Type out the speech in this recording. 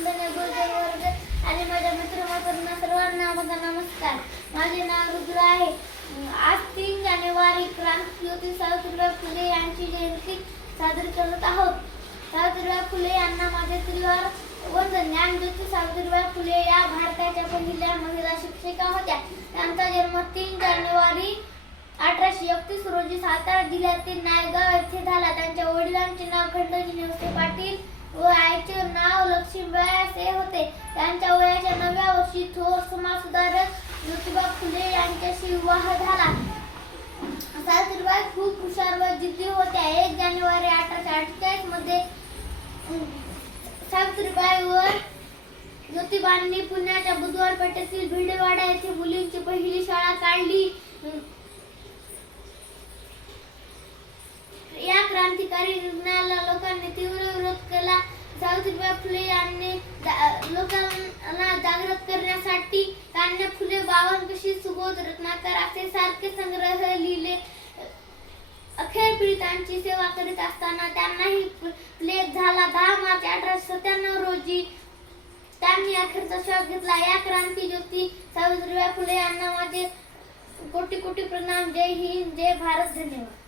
वंदनीय गुरुजन वर्ग आणि माझ्या मित्रमैत्रिणींना सर्वांना माझा नमस्कार. माझे नाव रुद्र आहे. आज 3 जानेवारी क्रांतिज्योती सावित्रीबाई फुले यांची जयंती साजरी करत आहोत. सावित्रीबाई फुले यांना माझे त्रिवार वंदन. ज्ञानज्योती सावित्रीबाई फुले या भारताच्या पहिल्या महिला शिक्षिका होत्या. त्यांचा जन्म 3 जानेवारी 1831 रोजी सातारा जिल्ह्यातील नायगाव येथे झाला. त्यांच्या वडिलांचे नाव खंडोजी नेवसे पाटील व आईचे नाव लक्ष्मीबाई असे होते. त्यांच्या वयाच्या 9व्या वर्षी थोर समाजसुधारक ज्योतिबा फुले यांच्याशी विवाह झाला. सावित्रीबाई खूप हुशार व जिद्दी होत्या. 1 जानेवारी 1848 मध्ये सावित्रीबाई व ज्योतिबांनी पुण्याच्या बुधवार पेठेतील भिडेवाडा येथे मुलींची पहिली शाळा काढली. या क्रांतिकारी निर्णयाला लोकांनी तीव्र विरोध केला. सावित्रीबाई फुले यांनी लोकांना जागृत करण्यासाठी त्यांनी फुले बावनकशी सुबोध रत्नाकर असे सारखे संग्रह लिहिले. अखेर पीडितांची सेवा करीत असताना त्यांनाही प्लेग झाला. 10 मार्च 1897 रोजी त्यांनी अखेरचा श्वास घेतला. या क्रांतिज्योती सावित्रीबाई फुले यांना माझे कोटी कोटी प्रणाम. जय हिंद, जय भारत, धन्यवाद.